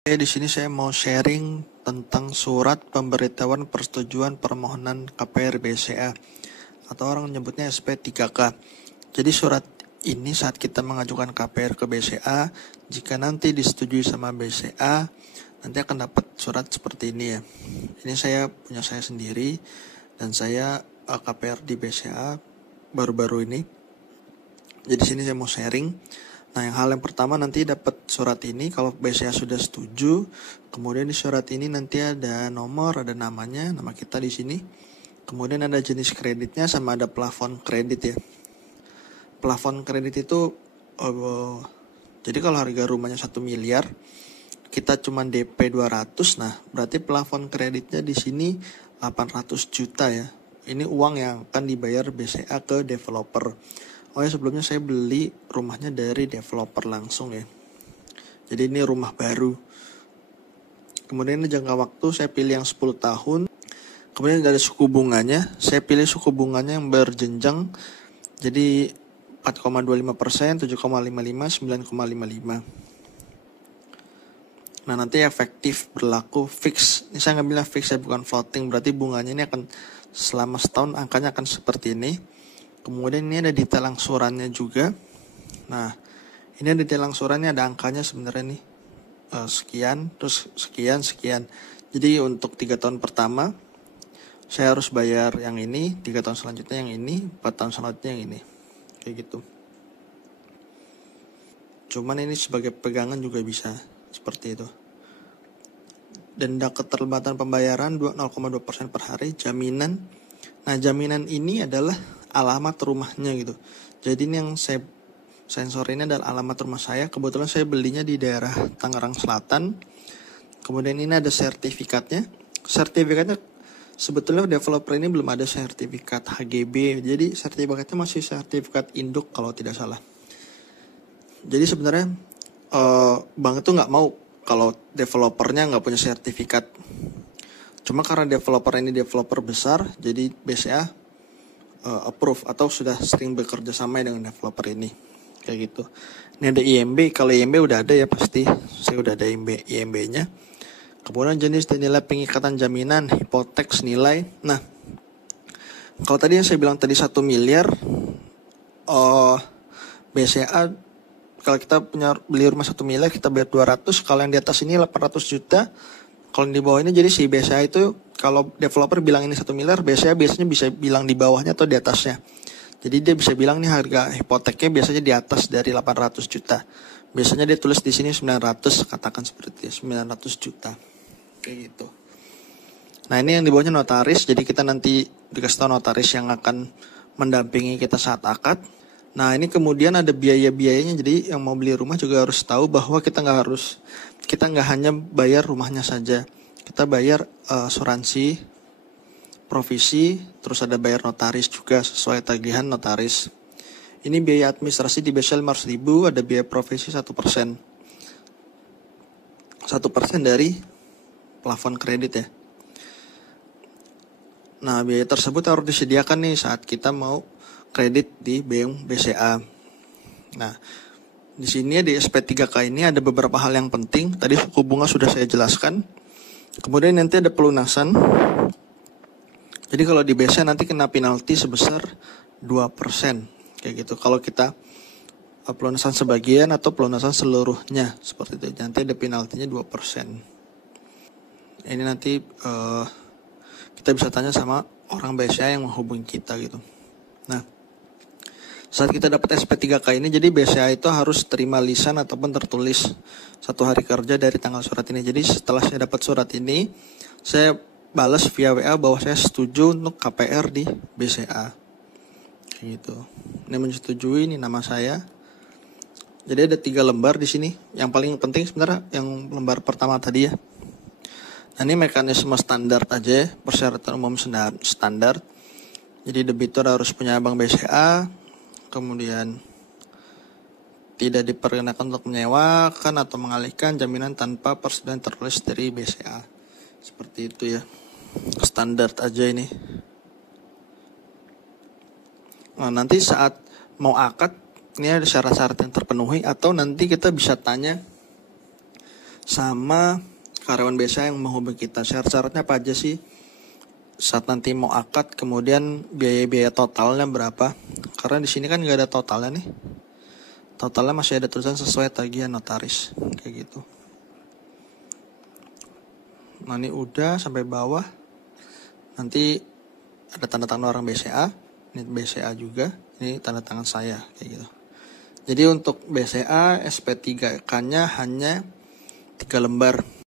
Oke, di sini saya mau sharing tentang surat pemberitahuan persetujuan permohonan KPR BCA atau orang menyebutnya SP3K. Jadi surat ini saat kita mengajukan KPR ke BCA, jika nanti disetujui sama BCA, nanti akan dapat surat seperti ini ya. Ini saya punya saya sendiri dan saya KPR di BCA baru-baru ini. Jadi sini saya mau sharing. Nah, hal yang pertama nanti dapat surat ini kalau BCA sudah setuju. Kemudian di surat ini nanti ada nomor, ada namanya, nama kita di sini. Kemudian ada jenis kreditnya sama ada plafon kredit ya. Plafon kredit itu jadi kalau harga rumahnya 1 miliar, kita cuma DP 200. Nah, berarti plafon kreditnya di sini 800 juta ya. Ini uang yang akan dibayar BCA ke developer. Oh ya, sebelumnya saya beli rumahnya dari developer langsung ya. Jadi ini rumah baru. Kemudian ini jangka waktu saya pilih yang 10 tahun. Kemudian dari suku bunganya, saya pilih suku bunganya yang berjenjang. Jadi 4,25%, 7,55%, 9,55%. Nah, nanti efektif berlaku fix. Ini saya ngambilnya fix ya, bukan floating. Berarti bunganya ini akan selama setahun angkanya akan seperti ini. Kemudian ini ada detail angsurannya juga. Nah, ini ada detail angsurannya, ada angkanya sebenarnya nih. Sekian, terus sekian. Jadi untuk 3 tahun pertama, saya harus bayar yang ini, 3 tahun selanjutnya yang ini, 4 tahun selanjutnya yang ini. Kayak gitu. Cuman ini sebagai pegangan juga bisa seperti itu. Denda keterlambatan pembayaran 0,2% per hari, jaminan. Nah, jaminan ini adalah alamat rumahnya gitu. Jadi ini yang saya sensor ini adalah alamat rumah saya. Kebetulan saya belinya di daerah Tangerang Selatan. Kemudian ini ada sertifikatnya. Sertifikatnya sebetulnya developer ini belum ada sertifikat HGB. Jadi sertifikatnya masih sertifikat induk kalau tidak salah. Jadi sebenarnya bank itu nggak mau kalau developernya nggak punya sertifikat. Cuma karena developer ini developer besar, jadi BCA approve atau sudah sering bekerja sama dengan developer ini. Kayak gitu. Ini ada IMB, kalau IMB udah ada ya pasti. Saya udah ada IMB-nya. Kemudian jenis dan nilai pengikatan jaminan, hipotek senilai. Nah, kalau tadi yang saya bilang tadi 1 miliar, BCA kalau kita punya beli rumah 1 miliar kita bayar 200, kalau yang di atas ini 800 juta. Kalau di bawah ini jadi si BCA itu kalau developer bilang ini 1 miliar, BCA biasanya bisa bilang di bawahnya atau di atasnya. Jadi dia bisa bilang nih harga hipoteknya biasanya di atas dari 800 juta. Biasanya dia tulis di sini 900, katakan seperti itu, 900 juta. Kayak gitu. Nah, ini yang di bawahnya notaris, jadi kita nanti dikasih tahu notaris yang akan mendampingi kita saat akad. Nah, ini kemudian ada biaya-biayanya, jadi yang mau beli rumah juga harus tahu bahwa kita nggak hanya bayar rumahnya saja. Kita bayar asuransi, provisi, terus ada bayar notaris juga sesuai tagihan notaris. Ini biaya administrasi di BCA 500.000, ada biaya provisi 1%. 1% dari plafon kredit ya. Nah, biaya tersebut harus disediakan nih saat kita mau kredit di bank BCA. Nah, di sini di SP3K ini ada beberapa hal yang penting. Tadi suku bunga sudah saya jelaskan. Kemudian nanti ada pelunasan. Jadi kalau di BCA nanti kena penalti sebesar 2%. Kayak gitu. Kalau kita pelunasan sebagian atau pelunasan seluruhnya. Seperti itu. Nanti ada penaltinya 2%. Ini nanti kita bisa tanya sama orang BCA yang menghubungi kita gitu. Nah, saat kita dapat SP3K ini, jadi BCA itu harus terima lisan ataupun tertulis 1 hari kerja dari tanggal surat ini. Jadi setelah saya dapat surat ini, saya balas via WA bahwa saya setuju untuk KPR di BCA. Gitu. Ini menyetujui, ini nama saya. Jadi ada 3 lembar di sini. Yang paling penting sebenarnya yang lembar pertama tadi ya. Nah, ini mekanisme standar aja, persyaratan umum standar. Jadi debitur harus punya bank BCA, kemudian tidak diperkenakan untuk menyewakan atau mengalihkan jaminan tanpa persetujuan tertulis dari BCA. Seperti itu ya, standar aja ini. Nah, nanti saat mau akad, ini ada syarat-syarat yang terpenuhi atau nanti kita bisa tanya sama karyawan BCA yang menghubungi kita. Syarat-syaratnya apa aja sih? Saat nanti mau akad, kemudian biaya-biaya totalnya berapa? Karena di sini kan nggak ada totalnya nih. Totalnya masih ada tulisan sesuai tagihan notaris, kayak gitu. Nah ini udah sampai bawah. Nanti ada tanda tangan orang BCA, ini BCA juga, ini tanda tangan saya, kayak gitu. Jadi untuk BCA SP3K-nya hanya 3 lembar.